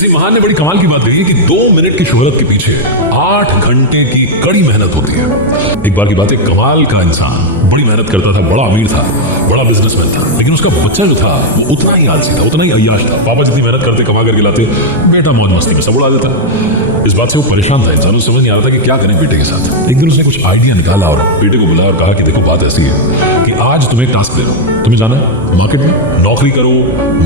किसी महान ने बड़ी कमाल की बात कही है कि 2 मिनट की शोहरत के पीछे 8 घंटे की कड़ी मेहनत होती है। एक बार की बात है, कमाल का इंसान बड़ी मेहनत करता था, बड़ा अमीर था, बड़ा बिजनेसमैन था, लेकिन उसका बच्चा जो था वो उतना ही आलसी था, उतना ही अय्याश था। पापा जितनी मेहनत करते, कमा करके लाते, बेटा मौज मस्ती में सब उड़ा देता। इस बात से वो परेशान था, इंसान को समझ नहीं आ रहा था कि क्या करें बेटे के साथ। एक दिन उसने कुछ आइडिया निकाला और बेटे को बुलाया और कहा कि देखो बात ऐसी है कि आज तुम्हें एक टास्क दे रहा हूं, तुम्हें जाना है मार्केट में, नौकरी करो,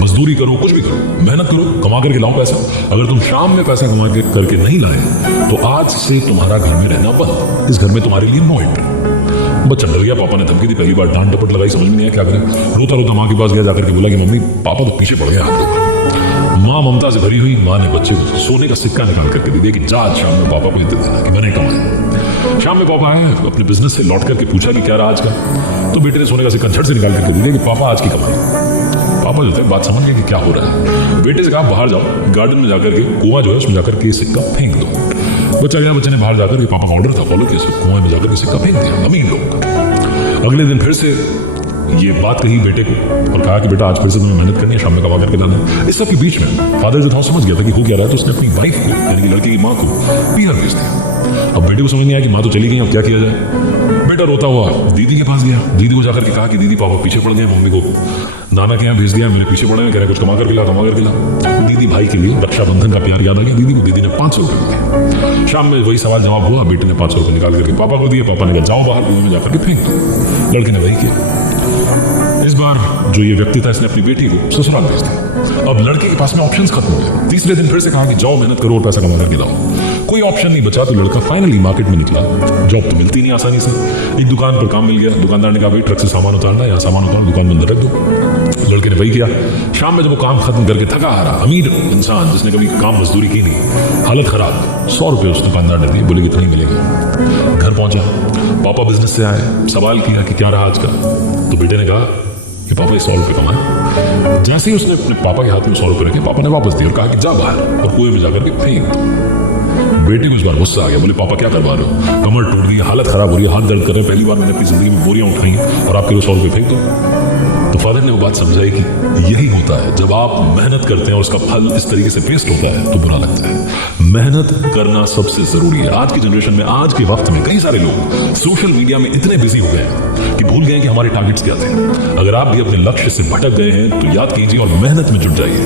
मजदूरी करो, कुछ भी करो, मेहनत करो, कमा करके लाओ पैसा। अगर तुम शाम में पैसा कमा करके नहीं लाए तो आज से तुम्हारा घर में रहना बंद, इस घर में तुम्हारे लिए नो एंट्री। बच्चा डर गया, पापा ने धमकी दी, पहली बार डांट डपट लगाई, समझ में नहीं आया क्या करें। रोता रोता माँ के पास गया, जाकर के बोला कि मम्मी पापा तो पीछे पड़ गए आप लोग। माँ ममता से भरी हुई माँ ने बच्चे को सोने का सिक्का निकाल करके दे दिया कि जा आज शाम में पापा को दे देना कि मैंने कमाया। शाम में पापा आए, अपने बिजनेस से लौट करके पूछा कि क्या रहा आज का। तो बेटे ने सोने का सिक्का झट से निकाल करके दे दिया कि पापा आज की कमाई। पापा जो थे बात समझ गए कि क्या हो रहा है। बेटे से कहा बाहर जाओ, गार्डन में जाकर के कुआं जो है उसमें जाकर के सिक्का फेंक दो। बच्चा गया, बच्चे ने बाहर जाकर के, पापा का ऑर्डर था, फॉलो किया, कुआं में जाकर के सिक्का फेंक दिया। अमीर लोग। अगले दिन फिर से ये बात कही बेटे को और कहा कि बेटा आज फिर से तुम्हें मेहनत करनी है, शाम में कमा करके लाना है। इस सब के बीच में फादर जो था समझ गया था कि हो क्या रहा है, तो उसने अपनी वाइफ को यानी कि लड़की की माँ को पीआर भेज दिया। अब बेटे को समझ नहीं आया कि माँ तो चली गई, अब क्या किया जाए। बेटा रोता हुआ दीदी के पास गया, दीदी को जाकर के कहा कि दीदी पापा पीछे पड़ गए, मम्मी को नाना के यहाँ भेज दिया, मेरे पीछे पड़े हैं, कह रहे कुछ कमा करके ला, कमा करके ला। दीदी भाई के लिए रक्षाबंधन का प्यार याद आ गया दीदी को, दीदी ने 500 रुपये दिए। शाम में वही सवाल जवाब हुआ, बेटे ने 500 रुपये निकाल करके पापा को दिए, पापा ने कहा जाओ बाहर कुएं में जाकर के फेंक दो। लड़के ने वही किया। इस बार जो ये व्यक्ति था इसने अपनी बेटी को ससुराल भेज दिया। अब लड़के के पास में ऑप्शंस खत्म हो गए। तीसरे दिन फिर से कहा कि जाओ मेहनत करो और पैसा कमा करके लाओ। कोई ऑप्शन नहीं बचा तो लड़का फाइनली मार्केट में निकला। जॉब तो मिलती नहीं आसानी से। एक दुकान पर काम मिल गया। दुकानदार ने कहा भाई ट्रक से सामान उतारना है, यहाँ सामान उतारो, दुकान बंद रख दो। लड़के ने वही किया। शाम में जब वो काम खत्म करके थका हारा अमीर इंसान जिसने कभी काम मजदूरी की नहीं, हालत खराब, 100 रुपये उस दुकानदार ने दिए, बोले कि इतने मिलेंगे। घर पहुंचा, पापा बिजनेस से आए, सवाल किया कि क्या रहा आज का। तो बेटे ने कहा कि पापा 100 रुपये कमाए। जैसे ही उसने अपने पापा के हाथ में 100 रुपये रखे, पापा ने वापस दिए और कहा कि जा बाहर और कुएं में जाकर के फेंक दो। बेटे को इस बार गुस्सा आ गया, बोले पापा क्या करवा रहे हो, कमर टूट गई, हालत खराब हो रही है, हाथ दर्द कर रहे हैं, पहली बार मैंने अपनी जिंदगी में बोरियां उठाई और आपके लिए 100 रुपये फेंक दो। तो फादर ने वो बात समझाई कि यही होता है, जब आप मेहनत करते हैं और उसका फल इस तरीके से वेस्ट होता है तो बुरा लगता है। मेहनत करना सबसे जरूरी है। आज की जनरेशन में, आज के वक्त में कई सारे लोग सोशल मीडिया में इतने बिजी हो गए हैं कि भूल गए कि हमारे टारगेट्स क्या थे। अगर आप भी अपने लक्ष्य से भटक गए हैं तो याद कीजिए और मेहनत में जुट जाइए।